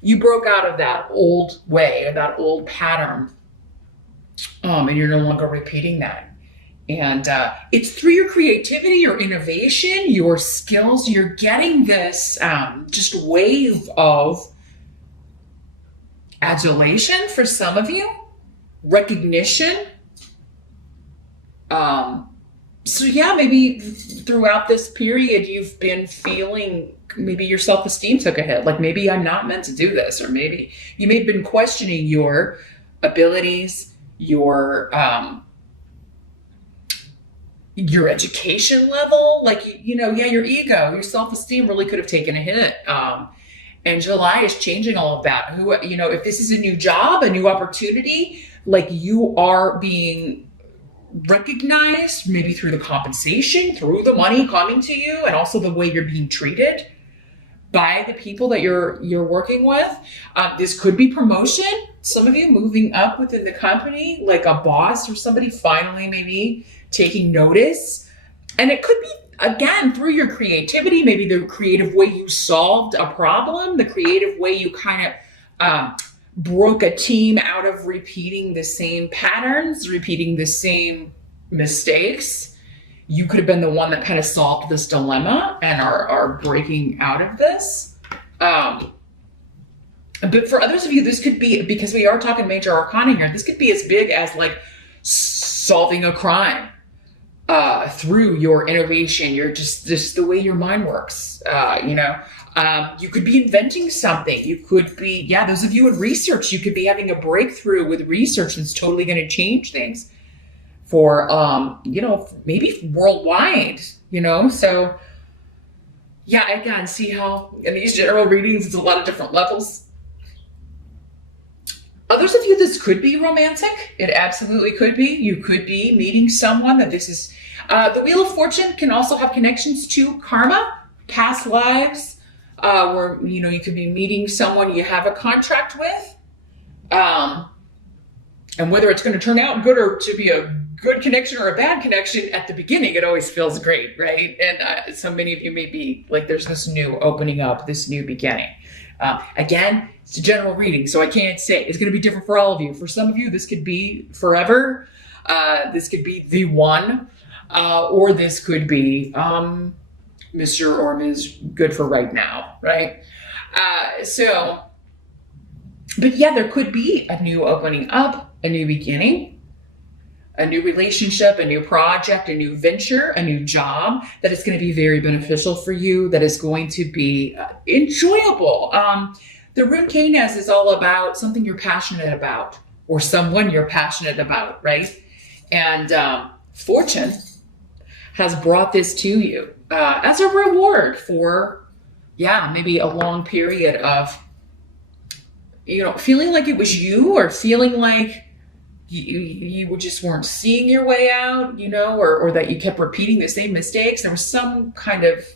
You broke out of that old way or that old pattern, and you're no longer repeating that. And it's through your creativity, your innovation, your skills, you're getting this just wave of adulation for some of you, recognition. So yeah, maybe throughout this period, you've been feeling maybe your self-esteem took a hit. Like maybe I'm not meant to do this, or maybe you may have been questioning your abilities, your education level, like, yeah, your ego, your self-esteem really could have taken a hit. And July is changing all of that. If this is a new job, a new opportunity, like you are being recognized, maybe through the compensation, through the money coming to you, and also the way you're being treated by the people that you're working with. This could be promotion. Some of you moving up within the company, like a boss or somebody finally maybe taking notice. And it could be, again, through your creativity, maybe the creative way you solved a problem, the creative way you kind of broke a team out of repeating the same patterns, repeating the same mistakes. You could have been the one that kind of solved this dilemma and are breaking out of this. But for others of you, this could be, because we are talking major arcana here, this could be as big as like solving a crime through your innovation. You're just the way your mind works, you could be inventing something. You could be, those of you in research, you could be having a breakthrough with research that's totally going to change things for, maybe worldwide, so again, see how in these general readings, it's a lot of different levels. Others of you, this could be romantic. It absolutely could be. You could be meeting someone that this is, the Wheel of Fortune can also have connections to karma, past lives, where, you could be meeting someone you have a contract with. And whether it's going to turn out good or to be a good connection or a bad connection, at the beginning, it always feels great, right? And so many of you may be like, there's this new opening up, this new beginning. Again, it's a general reading, so I can't say. It's going to be different for all of you. For some of you, this could be forever. This could be the one. Or this could be Mr. or Ms. good for right now, right? But there could be a new opening up, a new beginning, a new relationship, a new project, a new venture, a new job that is going to be very beneficial for you, that is going to be enjoyable. The rune Canes is all about something you're passionate about or someone you're passionate about, right? And Fortune has brought this to you as a reward for, maybe a long period of, feeling like it was you, or feeling like you just weren't seeing your way out, or that you kept repeating the same mistakes. There was some kind of,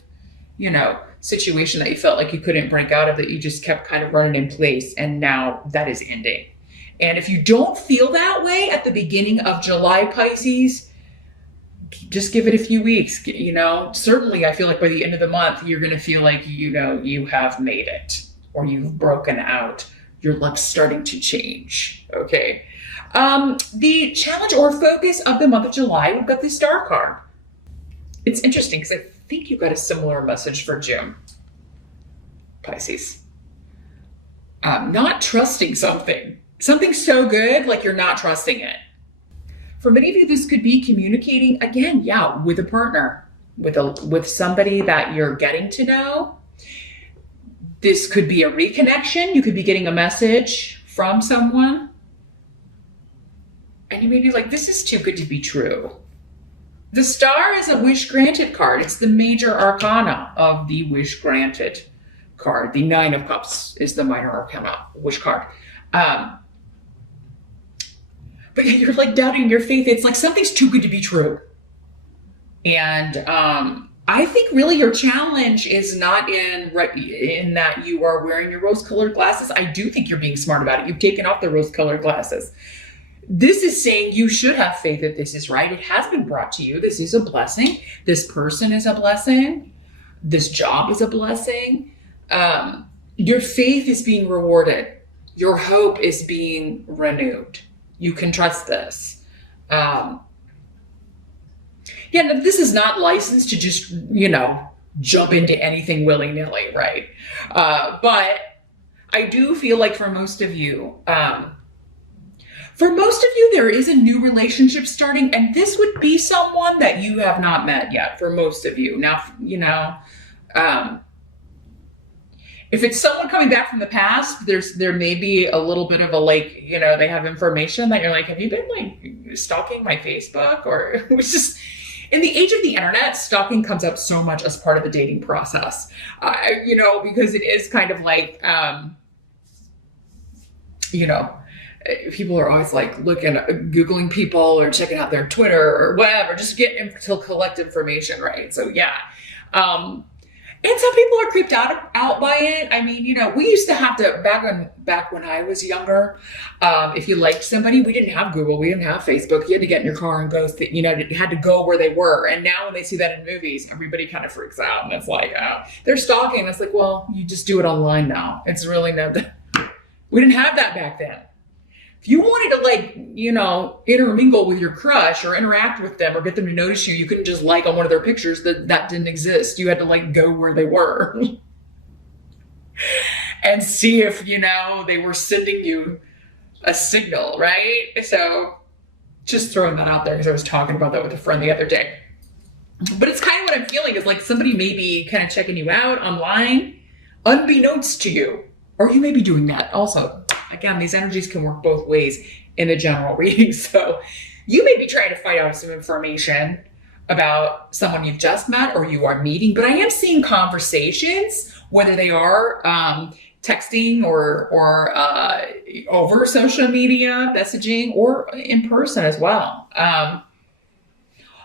situation that you felt like you couldn't break out of, that you just kept kind of running in place. And now that is ending. And if you don't feel that way at the beginning of July, Pisces, just give it a few weeks. Certainly I feel like by the end of the month, you're going to feel like, you have made it, or you've broken out. Your luck's starting to change. Okay. The challenge or focus of the month of July, we've got the Star card. It's interesting because I think you got a similar message for June, Pisces. Not trusting something so good, like you're not trusting it. For many of you, this could be communicating again, with a partner, with somebody that you're getting to know. This could be a reconnection. You could be getting a message from someone, and you may be like, this is too good to be true. The Star is a wish granted card. It's the major arcana of the wish granted card. The Nine of Cups is the minor arcana wish card. But you're like doubting your faith. It's like something's too good to be true. And I think really your challenge is not in that you are wearing your rose-colored glasses. I do think you're being smart about it. You've taken off the rose-colored glasses. This is saying you should have faith that this is right. It has been brought to you. This is a blessing. This person is a blessing. This job is a blessing. Your faith is being rewarded. Your hope is being renewed. You can trust this. Yeah, no, this is not licensed to just, jump into anything willy-nilly, right? But I do feel like for most of you, there is a new relationship starting, and this would be someone that you have not met yet for most of you. Now, if it's someone coming back from the past, there may be a little bit of a they have information that you're like, have you been stalking my Facebook? Or it was just, in the age of the internet, stalking comes up so much as part of the dating process, because it is kind of people are always Googling people or checking out their Twitter or whatever, just getting to collect information, right? So yeah. And some people are creeped out by it. I mean, we used to have to, back when I was younger, if you liked somebody, we didn't have Google, we didn't have Facebook. You had to get in your car and go, you had to go where they were. And now when they see that in movies, everybody kind of freaks out. And it's like, they're stalking. It's like, well, you just do it online now. It's really we didn't have that back then. If you wanted to intermingle with your crush or interact with them or get them to notice you, you couldn't just on one of their pictures that didn't exist. You had to go where they were and see if, they were sending you a signal, right? So just throwing that out there because I was talking about that with a friend the other day. But it's kind of what I'm feeling is somebody may be kind of checking you out online unbeknownst to you, or you may be doing that also. Again, these energies can work both ways in a general reading. So you may be trying to find out some information about someone you've just met or you are meeting, but I am seeing conversations, whether they are texting or over social media messaging or in person as well.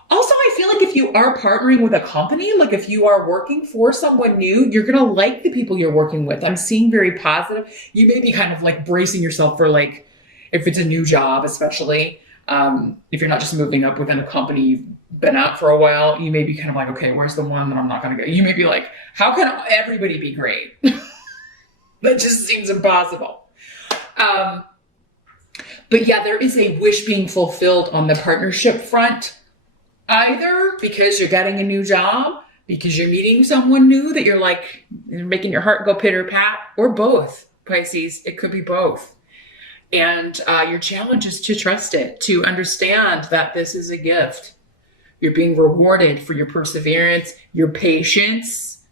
Also, I feel like if you are partnering with a company, if you are working for someone new, you're going to like the people you're working with. I'm seeing very positive. You may be kind of bracing yourself for if it's a new job, especially if you're not just moving up within a company you've been at for a while, you may be kind of okay, where's the one that I'm not going to go? You may be how can everybody be great? That just seems impossible. But yeah, there is a wish being fulfilled on the partnership front. Either because you're getting a new job, because you're meeting someone new that you're making your heart go pitter pat, or both, Pisces. It could be both. And your challenge is to trust it, to understand that this is a gift. You're being rewarded for your perseverance, your patience,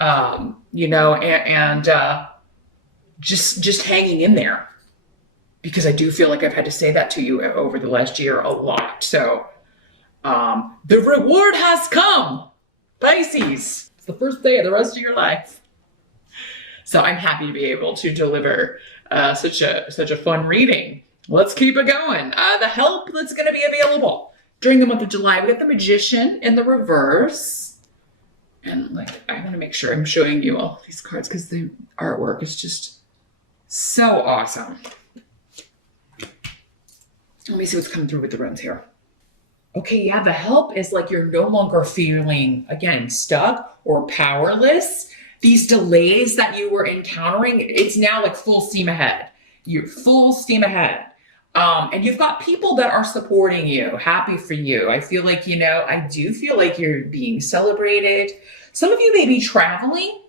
and just hanging in there. Because I do feel like I've had to say that to you over the last year a lot. So the reward has come, Pisces. It's the first day of the rest of your life. So I'm happy to be able to deliver such a fun reading. Let's keep it going. The help that's going to be available during the month of July. We got the Magician in the reverse. And I want to make sure I'm showing you all these cards because the artwork is just so awesome. Let me see what's coming through with the runes here. Okay, yeah, the help is you're no longer feeling, again, stuck or powerless. These delays that you were encountering, it's now full steam ahead. You're full steam ahead. And you've got people that are supporting you, happy for you. I feel I do feel like you're being celebrated. Some of you may be traveling.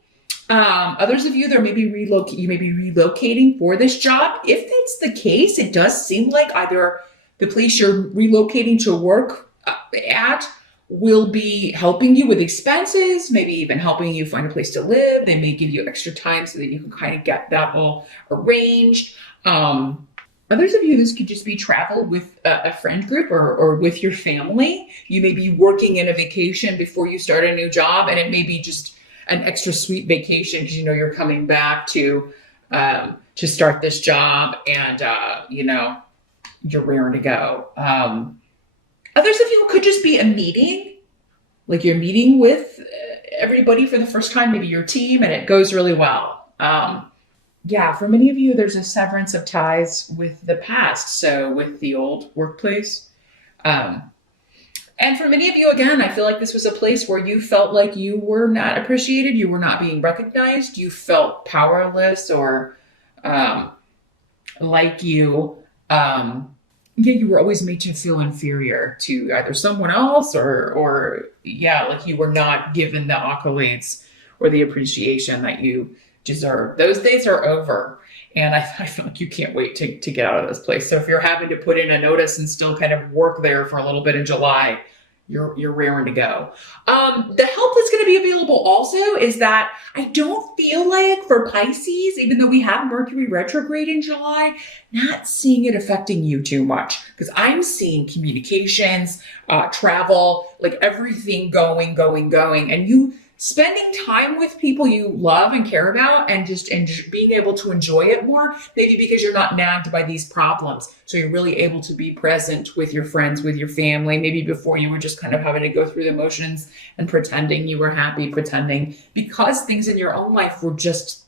Others of you, you may be relocating for this job. If that's the case, it does seem like either the place you're relocating to work at will be helping you with expenses, maybe even helping you find a place to live. They may give you extra time so that you can kind of get that all arranged. Others of you, this could just be travel with a friend group or with your family. You may be working in a vacation before you start a new job, and it may be just an extra sweet vacation because you're coming back to start this job, and you're raring to go. Others of you could just be a meeting, you're meeting with everybody for the first time, maybe your team, and it goes really well. Yeah, for many of you, there's a severance of ties with the past. So with the old workplace, And for many of you, again, I feel like this was a place where you felt like you were not appreciated, you were not being recognized, you felt powerless, or um, like yeah, you were always made to feel inferior to either someone else, or yeah, like you were not given the accolades or the appreciation that you deserve. Those days are over. And I feel like you can't wait to get out of this place. So if you're having to put in a notice and still kind of work there for a little bit in July, you're raring to go. The help that's going to be available also is that I don't feel like for Pisces, even though we have Mercury retrograde in July, not seeing it affecting you too much, because I'm seeing communications, travel, like everything going, and you spending time with people you love and care about, and just being able to enjoy it more, maybe because you're not nagged by these problems. So you're really able to be present with your friends, with your family. Maybe before you were just kind of having to go through the motions and pretending you were happy, pretending because things in your own life were just,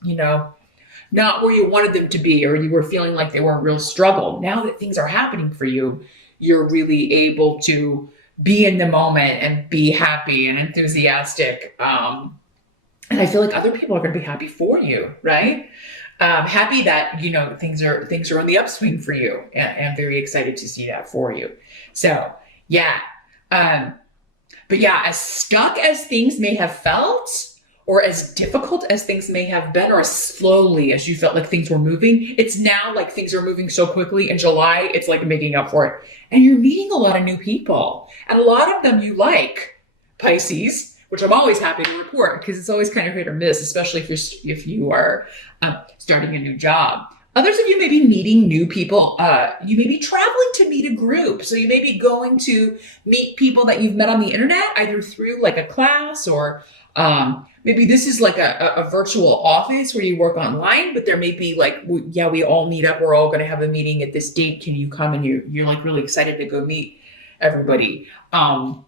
not where you wanted them to be, or you were feeling like they were a real struggle. Now that things are happening for you, you're really able to be in the moment and be happy and enthusiastic. And I feel like other people are going to be happy for you, right? Happy that, things are on the upswing for you, and very excited to see that for you. So yeah. But yeah, as stuck as things may have felt, or as difficult as things may have been, or as slowly as you felt like things were moving, it's now like things are moving so quickly. In July, it's like making up for it. And you're meeting a lot of new people. And a lot of them you like, Pisces, which I'm always happy to report, because it's always kind of hit or miss, especially if you are starting a new job. Others of you may be meeting new people. You may be traveling to meet a group. So you may be going to meet people that you've met on the internet, either through like a class, or maybe this is like a virtual office where you work online, but there may be like, yeah, we all meet up. We're all going to have a meeting at this date. Can you come? And you're like really excited to go meet everybody. Or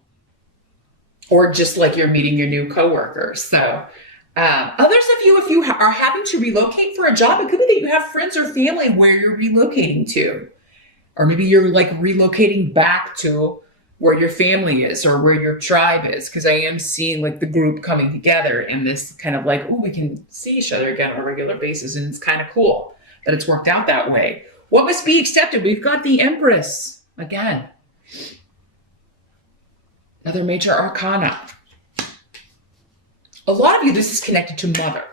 just like you're meeting your new coworkers. So others of you, if you are having to relocate for a job, it could be that you have friends or family where you're relocating to, or maybe you're like relocating back to where your family is or where your tribe is. Because I am seeing like the group coming together in this kind of like, oh, we can see each other again on a regular basis. And it's kind of cool that it's worked out that way. What must be accepted? We've got the Empress again. Another major arcana. A lot of you, this is connected to mother,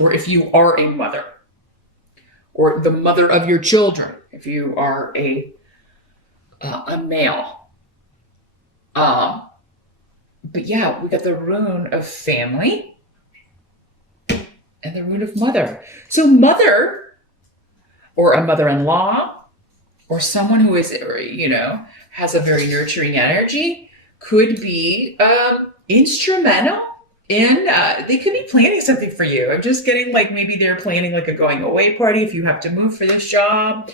or if you are a mother, or the mother of your children, if you are a male. But yeah, we got the rune of family and the rune of mother. So mother, or a mother-in-law, or someone who is, has a very nurturing energy, could be instrumental in, they could be planning something for you. I'm just getting like, maybe they're planning like a going away party if you have to move for this job.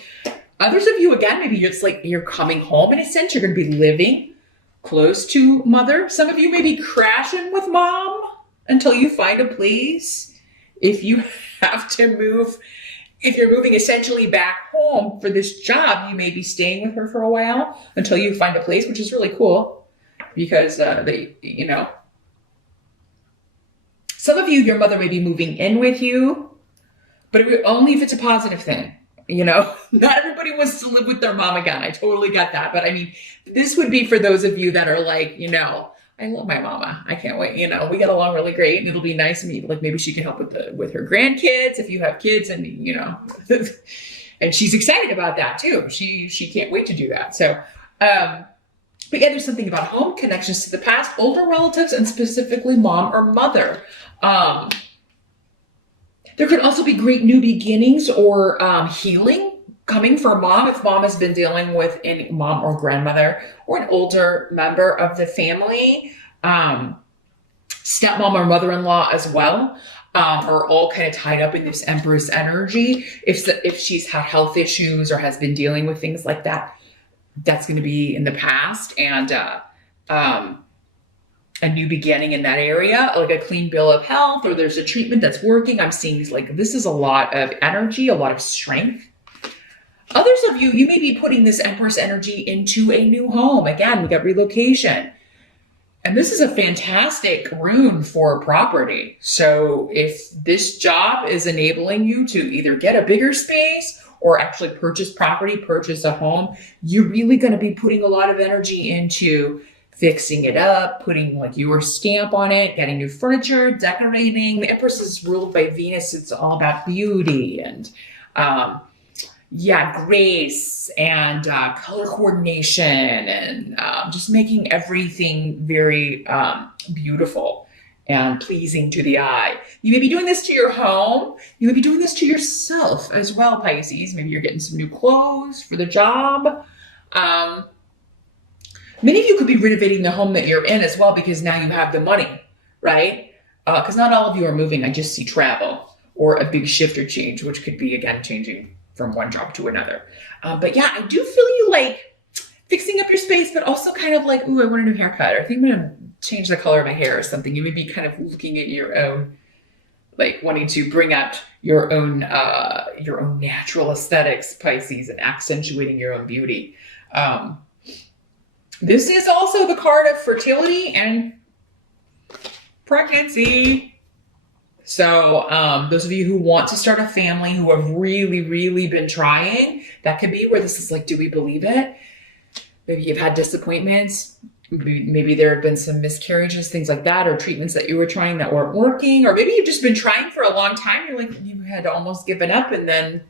Others of you, again, maybe it's like you're coming home in a sense. You're going to be living close to mother. Some of you may be crashing with mom until you find a place. If you have to move, if you're moving essentially back home for this job, you may be staying with her for a while until you find a place, which is really cool because some of you, your mother may be moving in with you, but only if it's a positive thing. Not everybody wants to live with their mom again. I totally get that. But I mean, this would be for those of you that are like, I love my mama. I can't wait. We get along really great, and it'll be nice to meet. Like maybe she can help with her grandkids if you have kids, and and she's excited about that too. She can't wait to do that. So, but yeah, there's something about home connections to the past, older relatives, and specifically mom or mother. There could also be great new beginnings or healing coming for mom if mom has been dealing with a mom or grandmother or an older member of the family, stepmom or mother-in-law as well, are all kind of tied up in this Empress energy. If she's had health issues or has been dealing with things like that, that's going to be in the past, and a new beginning in that area, like a clean bill of health, or there's a treatment that's working. I'm seeing this is a lot of energy, a lot of strength. Others of you, you may be putting this Empress energy into a new home. Again, we got relocation. And this is a fantastic rune for property. So if this job is enabling you to either get a bigger space or actually purchase property, purchase a home, you're really going to be putting a lot of energy into fixing it up, putting like your stamp on it, getting new furniture, decorating. The Empress is ruled by Venus. It's all about beauty and grace and color coordination and just making everything very beautiful and pleasing to the eye. You may be doing this to your home. You may be doing this to yourself as well, Pisces. Maybe you're getting some new clothes for the job. Many of you could be renovating the home that you're in as well because now you have the money, right? Because not all of you are moving. I just see travel or a big shift or change, which could be, again, changing from one job to another. But yeah, I do feel you like fixing up your space, but also kind of like, ooh, I want a new haircut, or I think I'm going to change the color of my hair or something. You may be kind of looking at your own, like wanting to bring out your own natural aesthetics, Pisces, and accentuating your own beauty. This is also the card of fertility and pregnancy. So those of you who want to start a family, who have really, really been trying, that could be where this is like, do we believe it? Maybe you've had disappointments. Maybe there have been some miscarriages, things like that, or treatments that you were trying that weren't working. Or maybe you've just been trying for a long time. You're like, you had almost given up, and then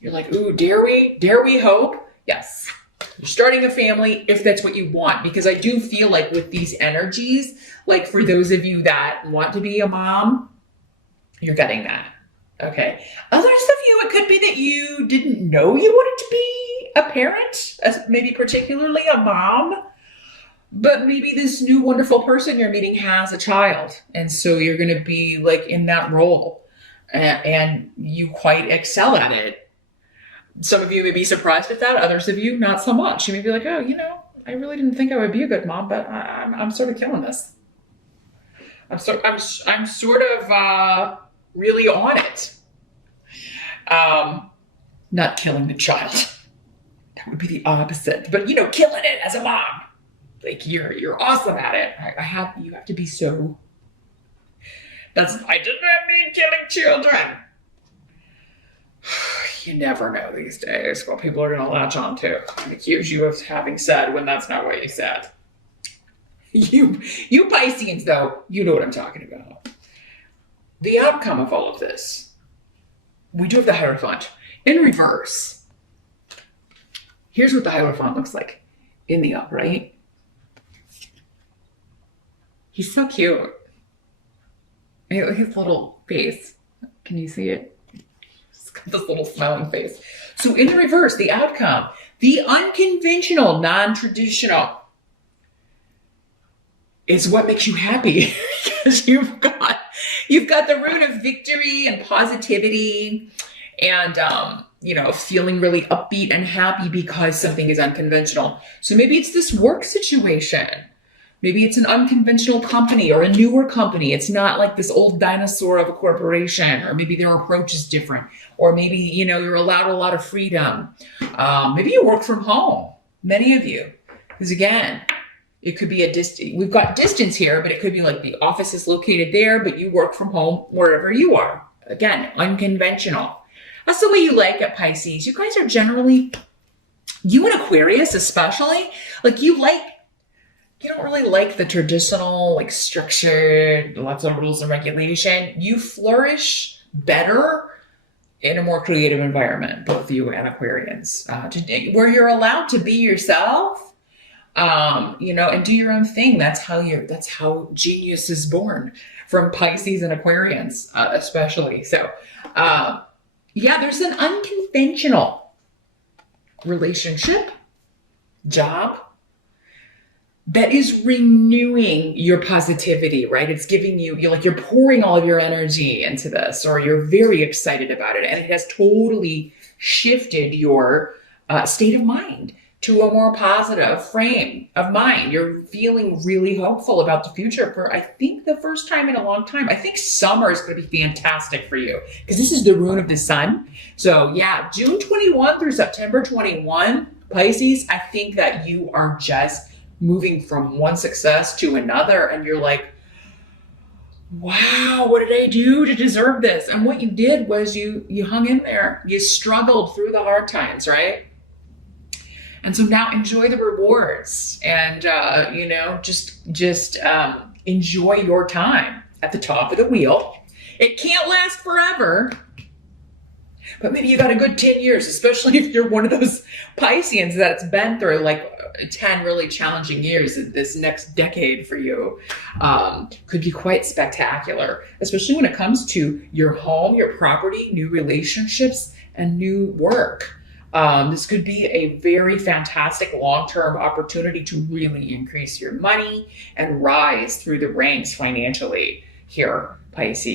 you're like, ooh, dare we hope? Yes. You're starting a family if that's what you want, because I do feel like with these energies, like for those of you that want to be a mom, you're getting that. Okay. Others of you, it could be that you didn't know you wanted to be a parent, maybe particularly a mom, but maybe this new wonderful person you're meeting has a child. And so you're going to be like in that role and you quite excel at it. Some of you may be surprised at that. Others of you, not so much. You may be like, oh, I really didn't think I would be a good mom, but I'm sort of killing this. I'm sort of really on it. Not killing the child. That would be the opposite. But killing it as a mom. Like you're awesome at it. You have to be so. I did not mean killing children. You never know these days what people are going to latch on to and accuse you of having said when that's not what you said. You Pisceans, though, you know what I'm talking about. The outcome of all of this, we do have the Hierophant in reverse. Here's what the Hierophant looks like in the upright. He's so cute. His little face. Can you see it? This little smiling face. So in the reverse, the outcome, the unconventional, non-traditional, is what makes you happy because you've got the rune of victory and positivity and feeling really upbeat and happy because something is unconventional. So maybe it's this work situation. Maybe it's an unconventional company or a newer company. It's not like this old dinosaur of a corporation, or maybe their approach is different, or maybe, you're allowed a lot of freedom. Maybe you work from home, many of you, because again, it could be we've got distance here, but it could be like the office is located there, but you work from home wherever you are. Again, unconventional. That's the way you like it, Pisces. You guys are generally, you and Aquarius especially, like you don't really like the traditional, like structured, lots of rules and regulation. You flourish better in a more creative environment, both you and Aquarians, where you're allowed to be yourself, and do your own thing. That's how genius is born, from Pisces and Aquarians, especially. So, there's an unconventional relationship, job, that is renewing your positivity, right? It's giving you're pouring all of your energy into this, or you're very excited about it. And it has totally shifted your state of mind. to a more positive frame of mind. You're feeling really hopeful about the future for, I think, the first time in a long time. I think summer is going to be fantastic for you because this is the rune of the sun. So yeah, June 21 through September 21, Pisces, I think that you are just moving from one success to another. And you're like, wow, what did I do to deserve this? And what you did was you hung in there. You struggled through the hard times, right? And so now enjoy the rewards and, just enjoy your time at the top of the wheel. It can't last forever, but maybe you got a good 10 years, especially if you're one of those Pisceans that's been through like 10 really challenging years. This next decade for you could be quite spectacular, especially when it comes to your home, your property, new relationships, and new work. This could be a very fantastic long-term opportunity to really increase your money and rise through the ranks financially here, Pisces.